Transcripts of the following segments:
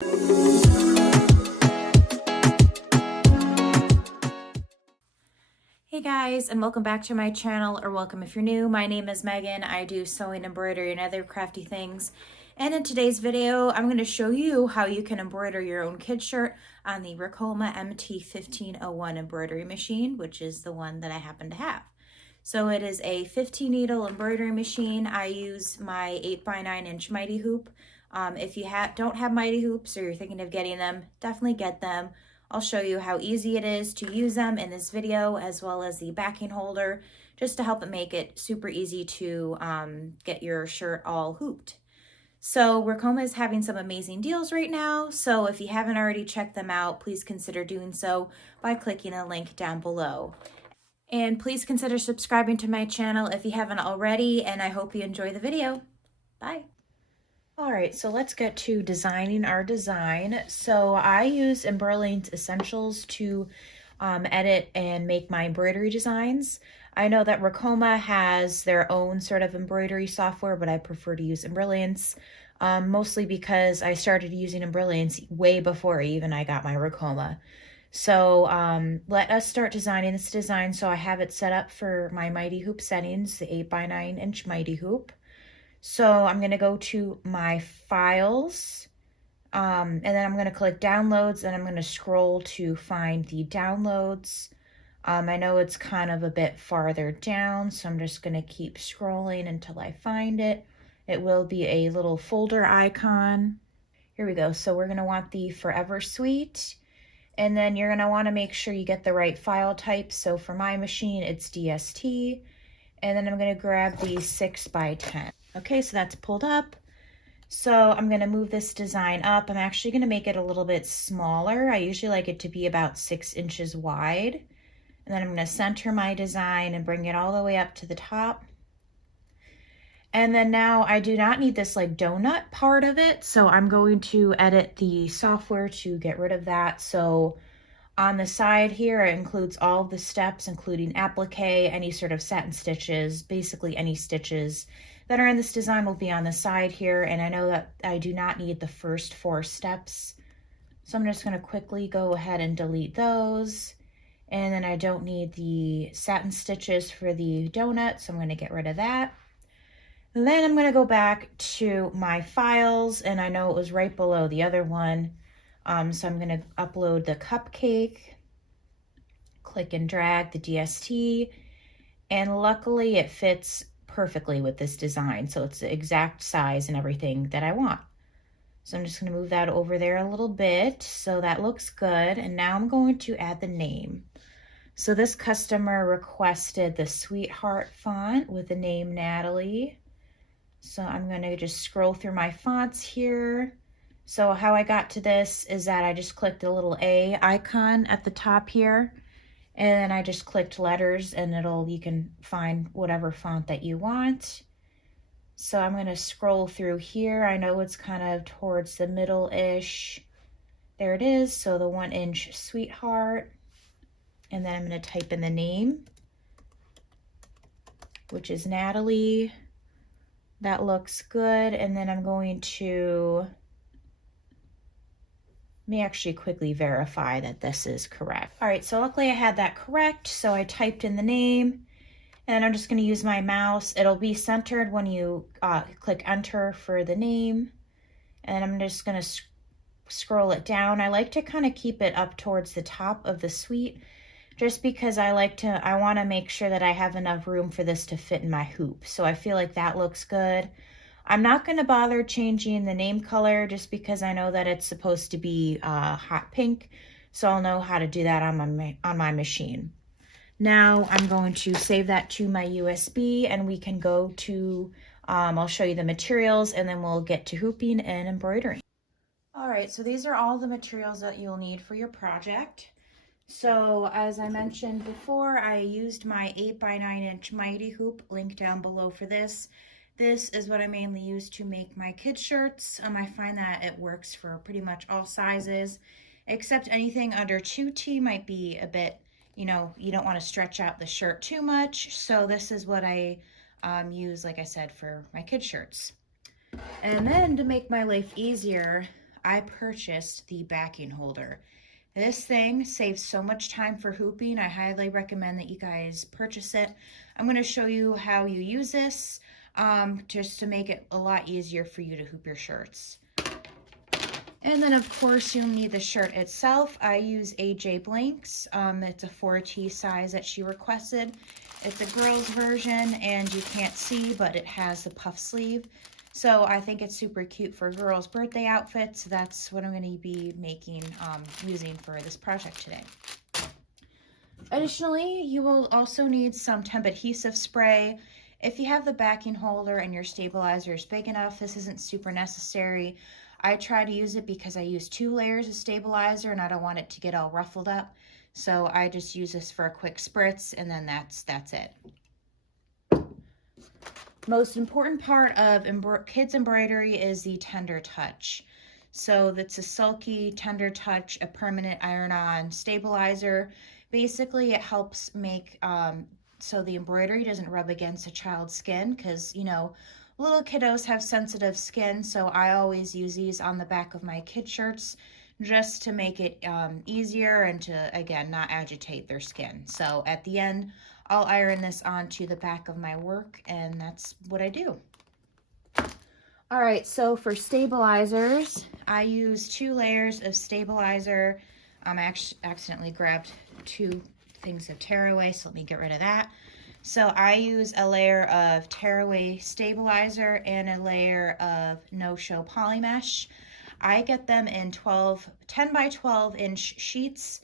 Hey guys, and welcome back to my channel, or welcome if you're new. My name is Megan. I do sewing, embroidery, and other crafty things. And in today's video, I'm going to show you how you can embroider your own kid shirt on the Ricoma MT1501 embroidery machine, which is the one that I happen to have. So it is a 15 needle embroidery machine. I use my 8x9 inch mighty hoop. If you don't have mighty hoops or you're thinking of getting them, definitely get them. I'll show you how easy it is to use them in this video, as well as the backing holder, just to help it make it super easy to get your shirt all hooped. So Ricoma is having some amazing deals right now, so if you haven't already checked them out, please consider doing so by clicking the link down below. And please consider subscribing to my channel if you haven't already, and I hope you enjoy the video. Bye. All right, so let's get to designing our design. So I use Embrilliance Essentials to edit and make my embroidery designs. I know that Ricoma has their own sort of embroidery software, but I prefer to use Embrilliance, mostly because I started using Embrilliance way before I got my Ricoma. So let us start designing this design. So I have it set up for my mighty hoop settings, the 8x9 inch mighty hoop. So I'm going to go to my files, and then I'm going to click downloads, and I'm going to scroll to find the downloads. I know it's kind of a bit farther down, so I'm just going to keep scrolling until I find it. It will be a little folder icon. Here we go. So we're going to want the Forever Suite, and then you're going to want to make sure you get the right file type. So for my machine, it's DST, and then I'm going to grab the 6x10. Okay, so that's pulled up. So I'm going to move this design up. I'm actually going to make it a little bit smaller. I usually like it to be about 6 inches wide. And then I'm going to center my design and bring it all the way up to the top. And then now I do not need this like donut part of it, so I'm going to edit the software to get rid of that. So on the side here, it includes all of the steps, including applique, any sort of satin stitches, basically any stitches that are in this design will be on the side here. And I know that I do not need the first 4 steps. So I'm just going to quickly go ahead and delete those. And then I don't need the satin stitches for the donut, so I'm going to get rid of that. And then I'm going to go back to my files, and I know it was right below the other one. So I'm going to upload the cupcake, click and drag the DST, and luckily it fits perfectly with this design. So it's the exact size and everything that I want. So I'm just going to move that over there a little bit. So that looks good. And now I'm going to add the name. So this customer requested the Sweetheart font with the name Natalie. So I'm going to just scroll through my fonts here. So how I got to this is that I just clicked the little A icon at the top here, and then I just clicked letters, and you can find whatever font that you want. So I'm going to scroll through here. I know it's kind of towards the middle-ish. There it is. So the 1 inch Sweetheart. And then I'm going to type in the name, which is Natalie. That looks good. And then I'm going to let me actually quickly verify that this is correct. All right, so luckily I had that correct. So I typed in the name, and I'm just going to use my mouse. It'll be centered when you click enter for the name. And I'm just going to scroll it down. I like to kind of keep it up towards the top of the suite, just because I want to make sure that I have enough room for this to fit in my hoop. So I feel like that looks good. I'm not going to bother changing the name color just because I know that it's supposed to be hot pink, so I'll know how to do that on my machine. Now I'm going to save that to my USB, and we can go to, I'll show you the materials, and then we'll get to hooping and embroidering. All right, so these are all the materials that you'll need for your project. So as I mentioned before, I used my 8x9 inch mighty hoop, link down below for this. This is what I mainly use to make my kids' shirts. I find that it works for pretty much all sizes, except anything under 2T might be a bit, you don't want to stretch out the shirt too much. So this is what I use, like I said, for my kids' shirts. And then to make my life easier, I purchased the backing holder. This thing saves so much time for hooping. I highly recommend that you guys purchase it. I'm going to show you how you use this just to make it a lot easier for you to hoop your shirts. And then of course you'll need the shirt itself. I use AJ Blanks. It's a 4T size that she requested. It's a girl's version and you can't see, but it has the puff sleeve. So I think it's super cute for girls' birthday outfits. That's what I'm going to be making, using for this project today. Additionally, you will also need some temp adhesive spray. If you have the backing holder and your stabilizer is big enough, this isn't super necessary. I try to use it because I use 2 layers of stabilizer and I don't want it to get all ruffled up. So I just use this for a quick spritz and then that's it. Most important part of kids embroidery is the tender touch. So that's a sulky, tender touch, a permanent iron-on stabilizer. Basically, it helps make so the embroidery doesn't rub against a child's skin because, you know, little kiddos have sensitive skin, so I always use these on the back of my kid shirts just to make it easier and to, again, not agitate their skin. So at the end, I'll iron this onto the back of my work, and that's what I do. All right, so for stabilizers, I use 2 layers of stabilizer. I accidentally grabbed 2 things of tearaway, so let me get rid of that. So I use a layer of tearaway stabilizer and a layer of no-show polymesh. I get them in 10 by 12 inch sheets,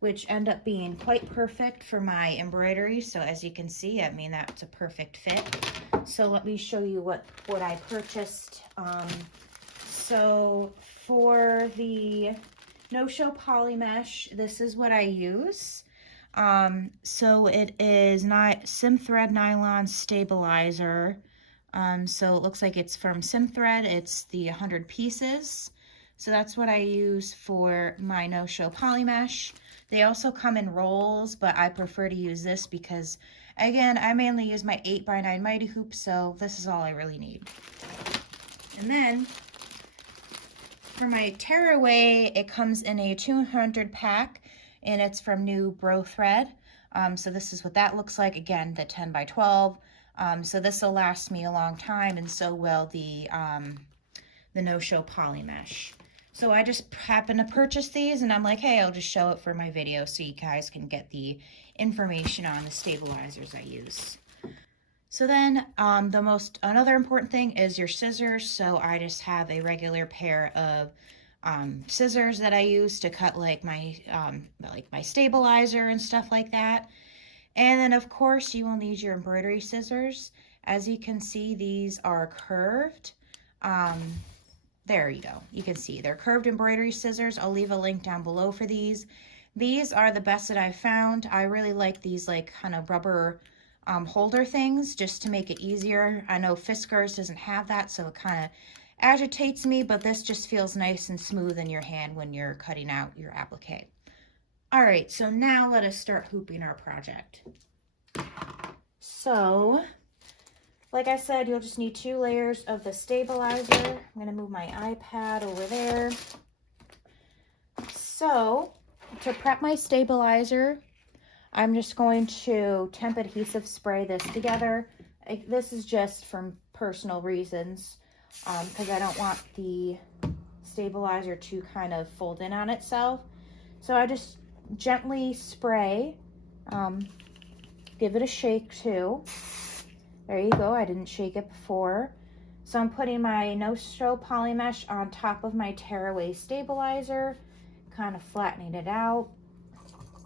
which end up being quite perfect for my embroidery. So as you can see, I mean, that's a perfect fit. So let me show you what I purchased. So for the no-show polymesh, this is what I use. So it is Simthread nylon stabilizer. So it looks like it's from Simthread. It's the 100 pieces. So that's what I use for my no-show polymesh. They also come in rolls, but I prefer to use this because, again, I mainly use my 8x9 Mighty Hoop, so this is all I really need. And then for my tearaway, it comes in a 200 pack. And it's from New Bro Thread. So this is what that looks like. Again, the 10 by 12. So this will last me a long time, and so will the no-show polymesh. So I just happened to purchase these, and I'm like, hey, I'll just show it for my video so you guys can get the information on the stabilizers I use. So then another important thing is your scissors. So I just have a regular pair of scissors that I use to cut like my stabilizer and stuff like that. And then of course you will need your embroidery scissors. As you can see, these are curved. There you go. You can see they're curved embroidery scissors. I'll leave a link down below for these. These are the best that I've found. I really like these like kind of rubber holder things just to make it easier. I know Fiskars doesn't have that, so it kind of agitates me, but this just feels nice and smooth in your hand when you're cutting out your applique. All right, so now let us start hooping our project. So, like I said, you'll just need 2 layers of the stabilizer. I'm gonna move my iPad over there. So, to prep my stabilizer, I'm just going to temp adhesive spray this together. This is just from personal reasons. Because I don't want the stabilizer to kind of fold in on itself. So I just gently spray, give it a shake too. There you go, I didn't shake it before. So I'm putting my no-show polymesh on top of my tearaway stabilizer, kind of flattening it out.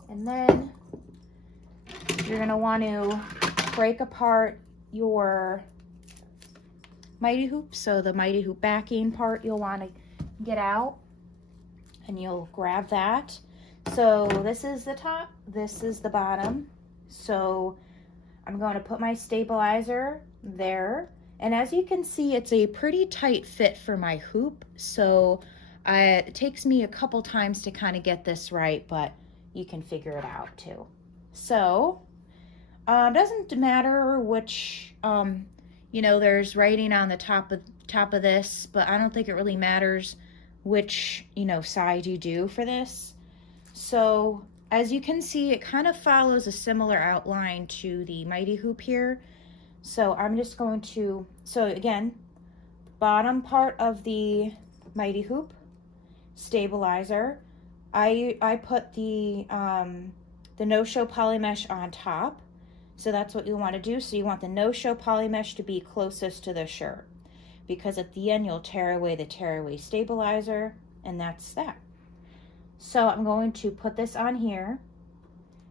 And then you're gonna want to break apart your Mighty Hoop. So the Mighty Hoop backing part you'll want to get out and you'll grab that. So this is the top, this is the bottom. So I'm going to put my stabilizer there, and as you can see, it's a pretty tight fit for my hoop. So it takes me a couple times to kind of get this right, but you can figure it out too. So doesn't matter which you know, there's writing on the top of this, but I don't think it really matters which, you know, side you do for this. So as you can see, it kind of follows a similar outline to the Mighty Hoop here. So I'm just going to, so again, bottom part of the Mighty Hoop, stabilizer. I put the no-show poly mesh on top. So that's what you want to do. So you want the no-show poly mesh to be closest to the shirt, because at the end you'll tear away the tearaway stabilizer, and that's that. So I'm going to put this on here.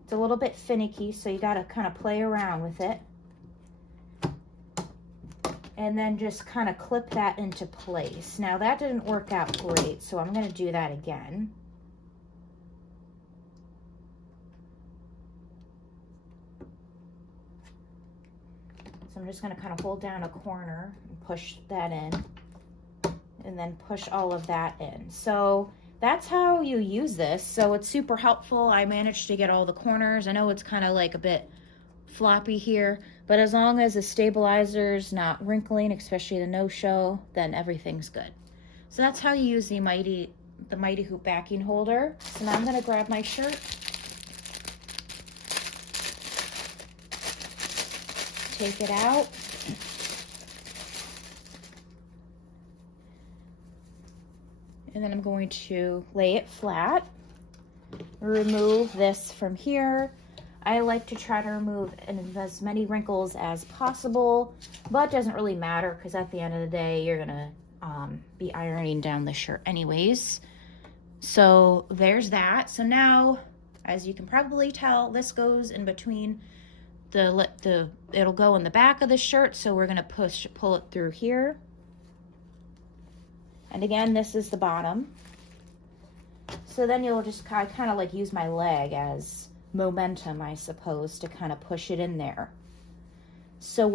It's a little bit finicky, so you got to kind of play around with it. And then just kind of clip that into place. Now that didn't work out great, so I'm going to do that again. So I'm just going to kind of hold down a corner and push that in, and then push all of that in. So that's how you use this. So it's super helpful. I managed to get all the corners. I know it's kind of like a bit floppy here, but as long as the stabilizer's not wrinkling, especially the no-show, then everything's good. So that's how you use the Mighty Hoop backing holder. So now I'm going to grab my shirt, take it out, and then I'm going to lay it flat, remove this from here. I like to try to remove as many wrinkles as possible, but it doesn't really matter because at the end of the day, you're gonna be ironing down the shirt anyways. So there's that. So now, as you can probably tell, this goes in between it'll go in the back of the shirt. So we're gonna pull it through here. And again, this is the bottom. So then you'll just kind of like use my leg as momentum, I suppose, to kind of push it in there. So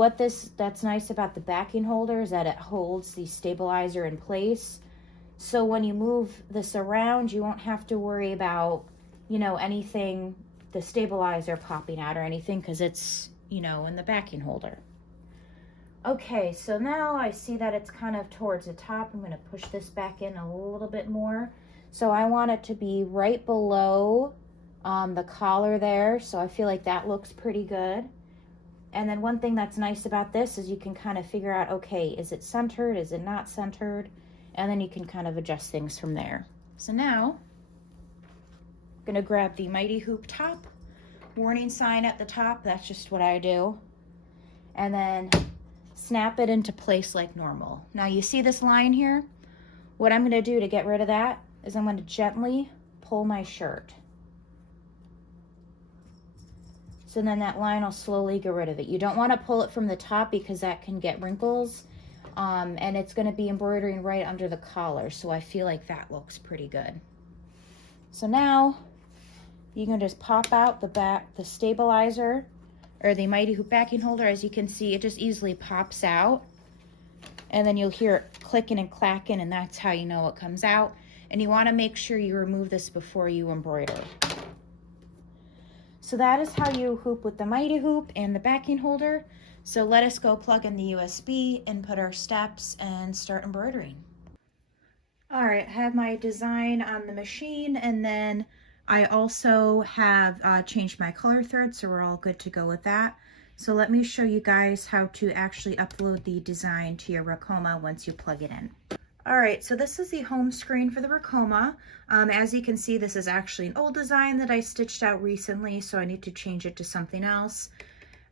that's nice about the backing holder is that it holds the stabilizer in place. So when you move this around, you won't have to worry about, you know, anything, the stabilizer popping out or anything, because it's, you know, in the backing holder. Okay, so now I see that it's kind of towards the top. I'm going to push this back in a little bit more. So I want it to be right below the collar there, so I feel like that looks pretty good. And then one thing that's nice about this is you can kind of figure out, okay, is it centered, is it not centered, and then you can kind of adjust things from there. So now I'm gonna grab the Mighty Hoop top, warning sign at the top, that's just what I do, and then snap it into place like normal. Now you see this line here? What I'm gonna do to get rid of that is I'm gonna gently pull my shirt. So then that line will slowly get rid of it. You don't want to pull it from the top because that can get wrinkles. And it's going to be embroidering right under the collar. So I feel like that looks pretty good. So now you can just pop out the stabilizer or the Mighty Hoop backing holder. As you can see, it just easily pops out. And then you'll hear it clicking and clacking, and that's how you know it comes out. And you want to make sure you remove this before you embroider. So that is how you hoop with the Mighty Hoop and the backing holder. So let us go plug in the USB, input our steps, and start embroidering. All right, I have my design on the machine, and then I also have changed my color thread, so we're all good to go with that. So let me show you guys how to actually upload the design to your Ricoma once you plug it in. All right, so this is the home screen for the Ricoma. As you can see, this is actually an old design that I stitched out recently, so I need to change it to something else.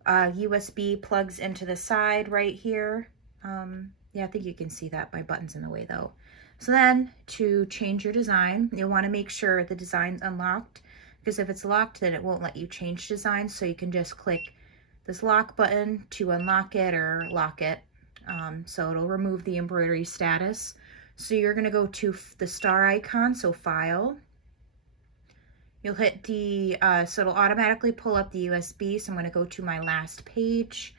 USB plugs into the side right here. Yeah, I think you can see that. My button's in the way though. So then to change your design, you'll want to make sure the design's unlocked, because if it's locked, then it won't let you change design. So you can just click this lock button to unlock it or lock it. So it'll remove the embroidery status. So you're going to go to the star icon, so File. You'll hit the, so it'll automatically pull up the USB. So I'm going to go to my last page.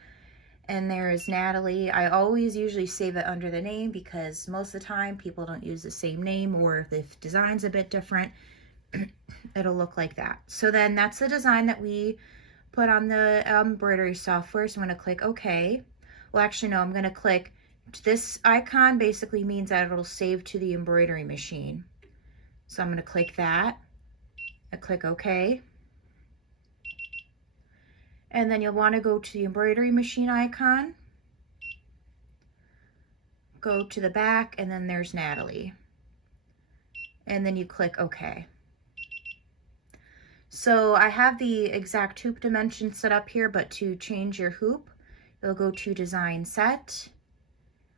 And there is Natalie. I always usually save it under the name because most of the time people don't use the same name, or if the design's a bit different, it'll look like that. So then that's the design that we put on the embroidery software. So I'm going to click OK. Well, actually, no, I'm going to click this icon basically means that it'll save to the embroidery machine. So I'm going to click that. I click OK. And then you'll want to go to the embroidery machine icon. Go to the back, and then there's Natalie. And then you click OK. So I have the exact hoop dimension set up here, but to change your hoop, you'll go to Design Set.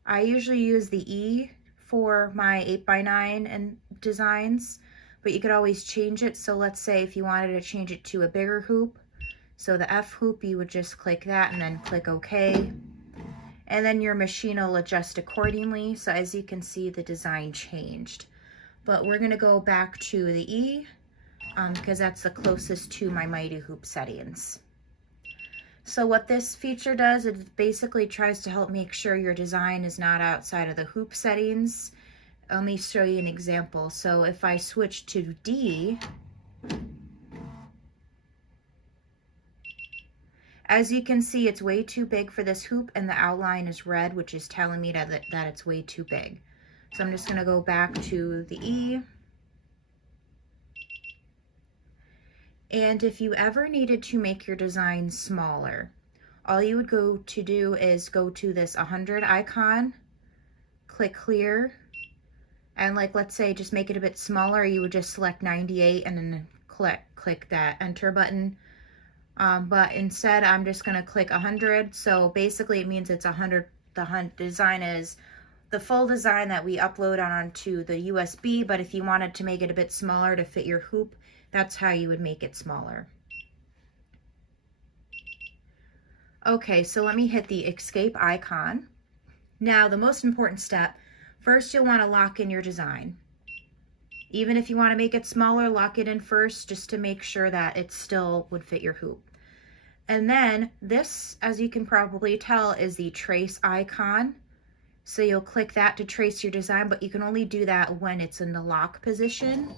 I usually use the E for my 8x9 and designs, but you could always change it. So let's say if you wanted to change it to a bigger hoop, so the F hoop, you would just click that and then click OK. And then your machine will adjust accordingly. So as you can see, the design changed. But we're going to go back to the E because that's the closest to my Mighty Hoop settings. So what this feature does, it basically tries to help make sure your design is not outside of the hoop settings. Let me show you an example. So if I switch to D, as you can see, it's way too big for this hoop, and the outline is red, which is telling me that it's way too big. So I'm just going to go back to the E. And if you ever needed to make your design smaller, all you would go to do is go to this 100 icon, click clear, and like let's say just make it a bit smaller, you would just select 98 and then click that enter button. But instead I'm just going to click 100. So basically it means it's 100. The design is the full design that we upload onto the USB, but if you wanted to make it a bit smaller to fit your hoop, that's how you would make it smaller. Okay, so let me hit the escape icon. Now the most important step, first you'll want to lock in your design. Even if you want to make it smaller, lock it in first just to make sure that it still would fit your hoop. And then this, as you can probably tell, is the trace icon. So you'll click that to trace your design, but you can only do that when it's in the lock position.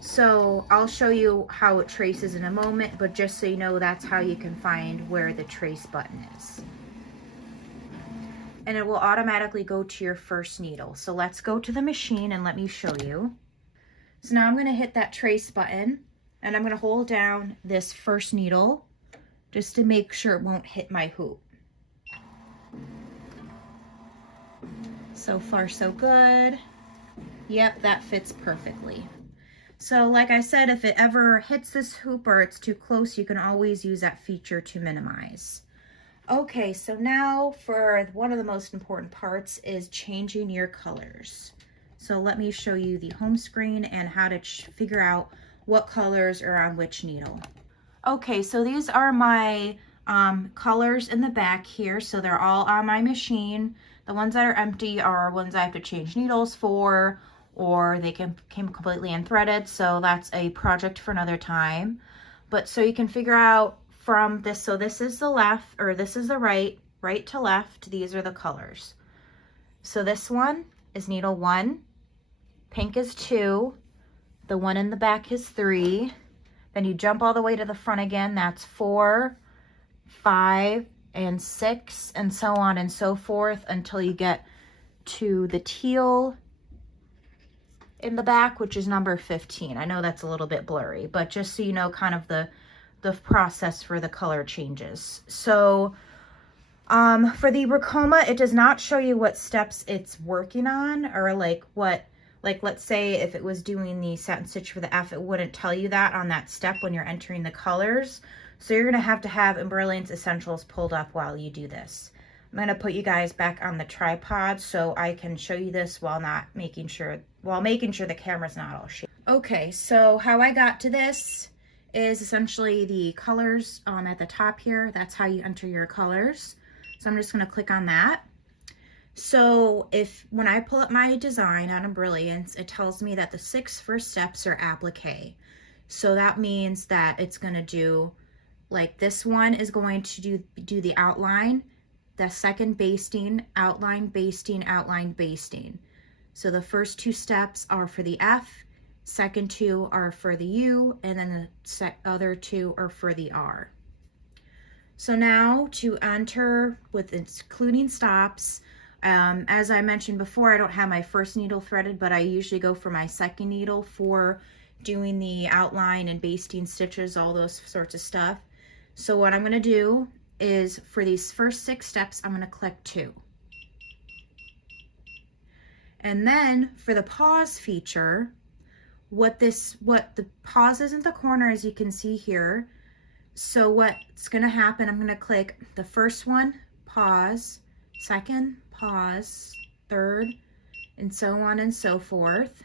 So I'll show you how it traces in a moment, but just so you know, that's how you can find where the trace button is. And it will automatically go to your first needle. So let's go to the machine and let me show you. So now I'm going to hit that trace button, and I'm going to hold down this first needle just to make sure it won't hit my hoop. So far so good. Yep, that fits perfectly. So like I said, if it ever hits this hoop or it's too close, you can always use that feature to minimize. Okay, so now for one of the most important parts is changing your colors. So let me show you the home screen and how to figure out what colors are on which needle. Okay, so these are my colors in the back here. So they're all on my machine. The ones that are empty are ones I have to change needles for, or they came completely unthreaded, so that's a project for another time. But so you can figure out from this, so this is the left, or this is the right to left, these are the colors. So this one is needle 1, pink is 2, the one in the back is 3, then you jump all the way to the front again, that's 4, 5, and 6, and so on and so forth until you get to the teal in the back, which is number 15. I know that's a little bit blurry, but just so you know kind of the process for the color changes. So for the Ricoma, it does not show you what steps it's working on, or like let's say if it was doing the satin stitch for the F, it wouldn't tell you that on that step when you're entering the colors. So you're going to have Embrilliance Essentials pulled up while you do this. I'm going to put you guys back on the tripod so I can show you this while making sure the camera's not all shaky. Okay, so how I got to this is essentially the colors at the top here. That's how you enter your colors. So I'm just going to click on that. So when I pull up my design on Embrilliance, it tells me that the 6 first steps are applique. So that means that it's going to do, like this one is going to do the outline, the second basting, outline, basting, outline, basting. So the first 2 steps are for the F, second 2 are for the U, and then the other 2 are for the R. So now to enter with including stops, as I mentioned before, I don't have my first needle threaded, but I usually go for my second needle for doing the outline and basting stitches, all those sorts of stuff. So what I'm going to do is for these first 6 steps, I'm going to click 2. And then for the pause feature, what the pause is in the corner, as you can see here. So what's going to happen, I'm going to click the first one, pause, second, pause, third, and so on and so forth.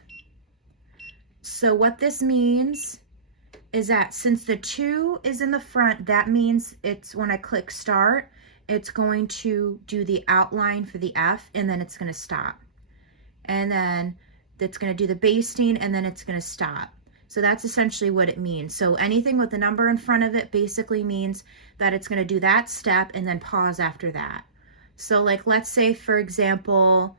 So what this means is that since the 2 is in the front, that means it's when I click start, it's going to do the outline for the F, and then it's going to stop. And then it's going to do the basting, and then it's going to stop. So that's essentially what it means. So anything with the number in front of it basically means that it's going to do that step and then pause after that. So like, let's say for example,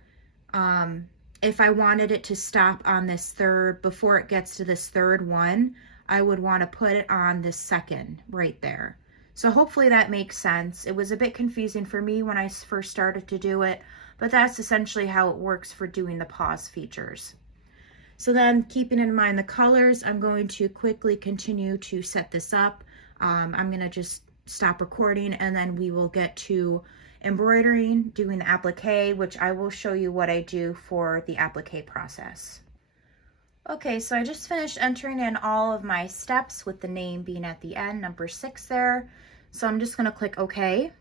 if I wanted it to stop on this third, before it gets to this third one, I would want to put it on this second right there. So hopefully that makes sense. It was a bit confusing for me when I first started to do it, but that's essentially how it works for doing the pause features. So then, keeping in mind the colors, I'm going to quickly continue to set this up. I'm going to just stop recording, and then we will get to embroidering, doing the applique, which I will show you what I do for the applique process. Okay, so I just finished entering in all of my steps with the name being at the end, number 6 there. So I'm just going to click OK.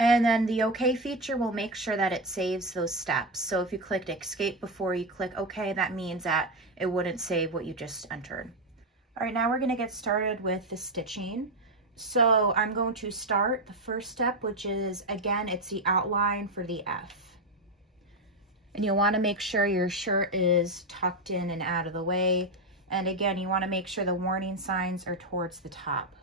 And then the OK feature will make sure that it saves those steps. So if you clicked escape before you click OK, that means that it wouldn't save what you just entered. All right, now we're going to get started with the stitching. So I'm going to start the first step, which is, again, it's the outline for the F. And you'll want to make sure your shirt is tucked in and out of the way. And again, you want to make sure the warning signs are towards the top.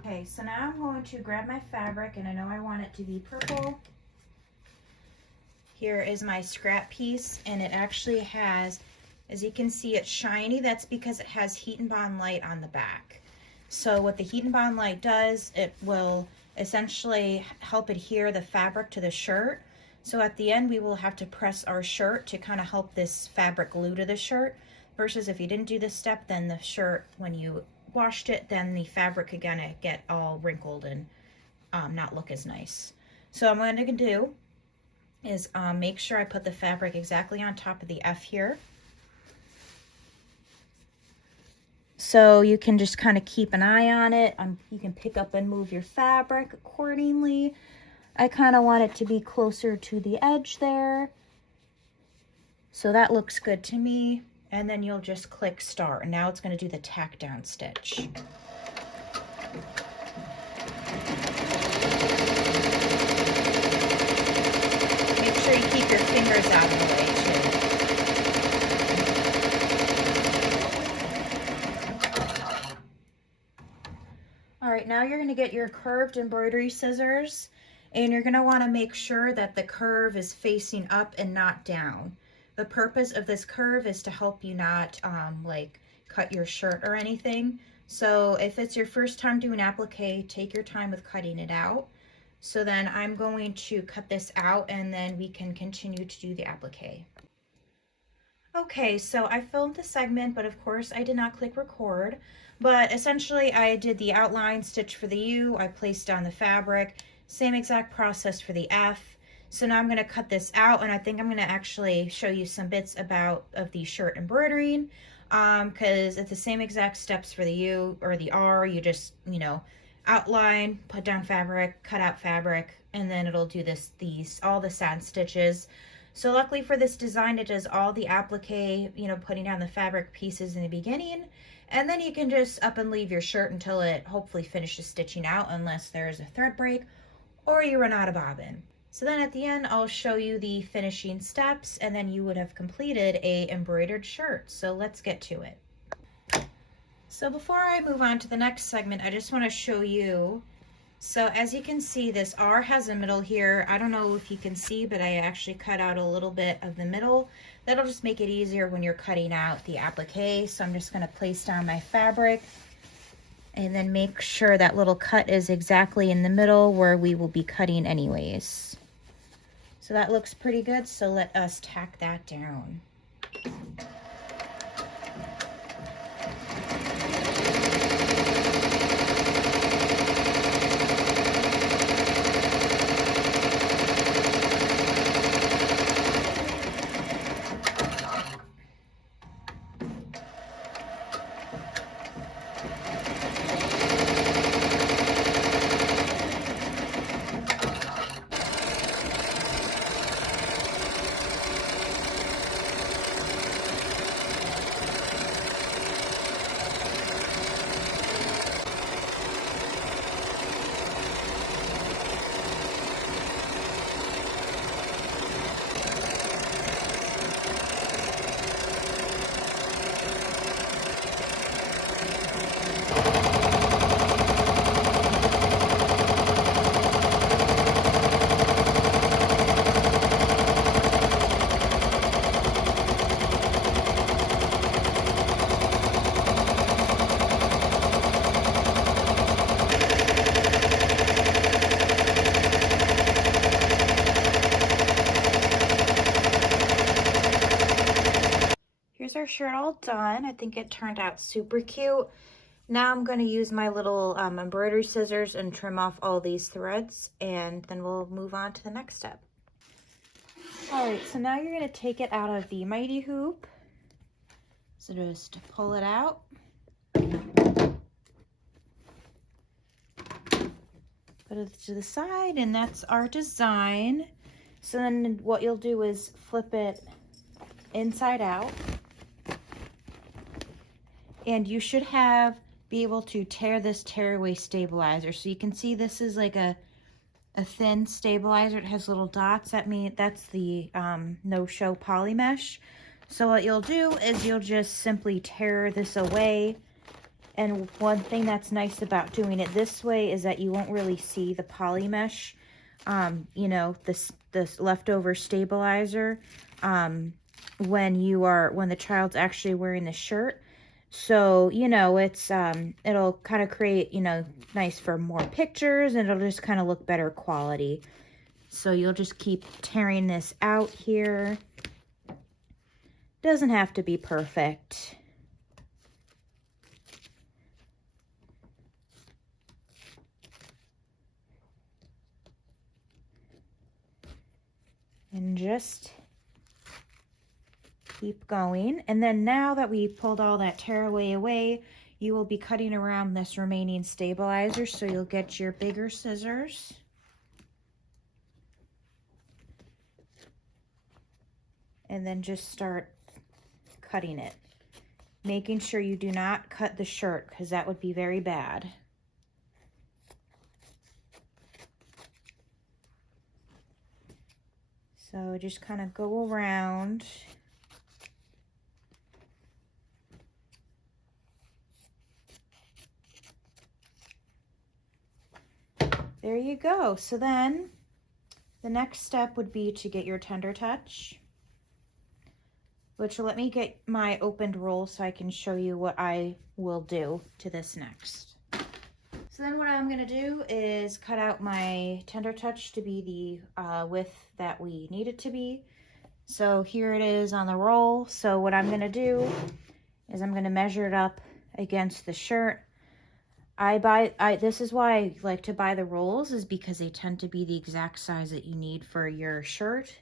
Okay, so now I'm going to grab my fabric, and I know I want it to be purple. Here is my scrap piece, and it actually has, as you can see, it's shiny. That's because it has heat and bond light on the back. So what the heat and bond light does, it will essentially help adhere the fabric to the shirt. So at the end, we will have to press our shirt to kind of help this fabric glue to the shirt, versus if you didn't do this step, then the shirt, when you washed it, then the fabric could kind of get all wrinkled and not look as nice. So what I'm going to do is make sure I put the fabric exactly on top of the F here. So you can just kind of keep an eye on it. You can pick up and move your fabric accordingly. I kind of want it to be closer to the edge there. So that looks good to me. And then you'll just click start. And now it's going to do the tack down stitch. Make sure you keep your fingers out of the way too. All right, now you're going to get your curved embroidery scissors, and you're going to want to make sure that the curve is facing up and not down. The purpose of this curve is to help you not like cut your shirt or anything. So if it's your first time doing applique, take your time with cutting it out. So then I'm going to cut this out, and then we can continue to do the applique. Okay, so I filmed the segment, but of course I did not click record. But essentially I did the outline stitch for the U, I placed down the fabric, same exact process for the F. So now I'm going to cut this out, and I think I'm going to actually show you some bits of the shirt embroidering, because it's the same exact steps for the U or the R. You just, outline, put down fabric, cut out fabric, and then it'll do all the sand stitches. So luckily for this design, it does all the applique, putting down the fabric pieces in the beginning, and then you can just up and leave your shirt until it hopefully finishes stitching out, unless there's a thread break or you run out of bobbin. So then at the end, I'll show you the finishing steps, and then you would have completed a embroidered shirt. So let's get to it. So before I move on to the next segment, I just want to show you So as you can see, this R has a middle here. I don't know if you can see, but I actually cut out a little bit of the middle. That'll just make it easier when you're cutting out the applique. So I'm just gonna place down my fabric and then make sure that little cut is exactly in the middle where we will be cutting anyways. So that looks pretty good, so let us tack that down. Here's our shirt all done. I think it turned out super cute. Now I'm going to use my little embroidery scissors and trim off all these threads, and then we'll move on to the next step. All right, so now you're going to take it out of the mighty hoop. So just pull it out. Put it to the side, and that's our design. So then what you'll do is flip it inside out. And you should be able to tear this tearaway stabilizer. So you can see this is like a thin stabilizer. It has little dots. That's the no-show poly mesh. So what you'll do is you'll just simply tear this away. And one thing that's nice about doing it this way is that you won't really see the poly mesh, you know, this leftover stabilizer when the child's actually wearing the shirt. So, you know, it'll kind of create, you know, nice for more pictures, and it'll just kind of look better quality. So you'll just keep tearing this out here. Doesn't have to be perfect. And just keep going. And then now that we pulled all that tearaway away, you will be cutting around this remaining stabilizer. So you'll get your bigger scissors. And then just start cutting it. Making sure you do not cut the shirt, because that would be very bad. So just kind of go around. There you go. So then the next step would be to get your tender touch, which let me get my opened roll so I can show you what I will do to this next. So then what I'm going to do is cut out my tender touch to be the width that we need it to be. So here it is on the roll. So what I'm going to do is I'm going to measure it up against the shirt. This is why I like to buy the rolls, is because they tend to be the exact size that you need for your shirt.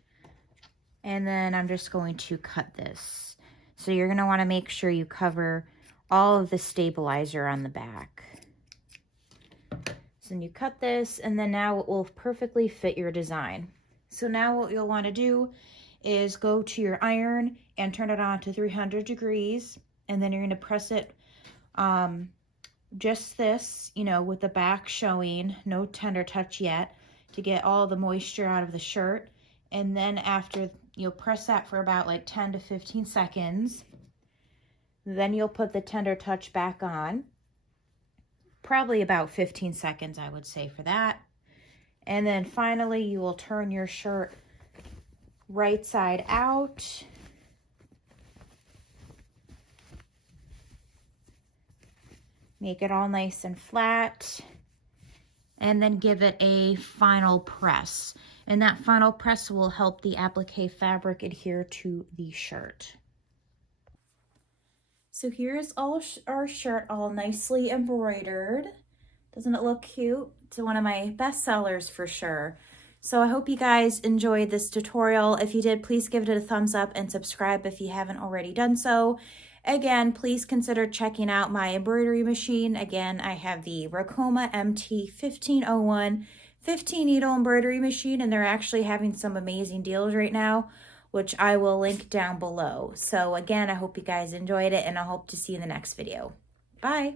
And then I'm just going to cut this. So you're going to want to make sure you cover all of the stabilizer on the back. So then you cut this, and then now it will perfectly fit your design. So now what you'll want to do is go to your iron and turn it on to 300 degrees. And then you're going to press it just this, you know, with the back showing, no tender touch yet, to get all the moisture out of the shirt. And then after, you'll press that for about like 10 to 15 seconds. Then you'll put the tender touch back on. probably about 15 seconds, I would say, for that. And then finally, you will turn your shirt right side out. Make it all nice and flat. And then give it a final press. And that final press will help the applique fabric adhere to the shirt. So here's our shirt all nicely embroidered. Doesn't it look cute? It's one of my best sellers for sure. So I hope you guys enjoyed this tutorial. If you did, please give it a thumbs up and subscribe if you haven't already done so. Again, please consider checking out my embroidery machine. Again, I have the Ricoma MT1501 15 needle embroidery machine, and they're actually having some amazing deals right now, which I will link down below. So again, I hope you guys enjoyed it, and I hope to see you in the next video. Bye.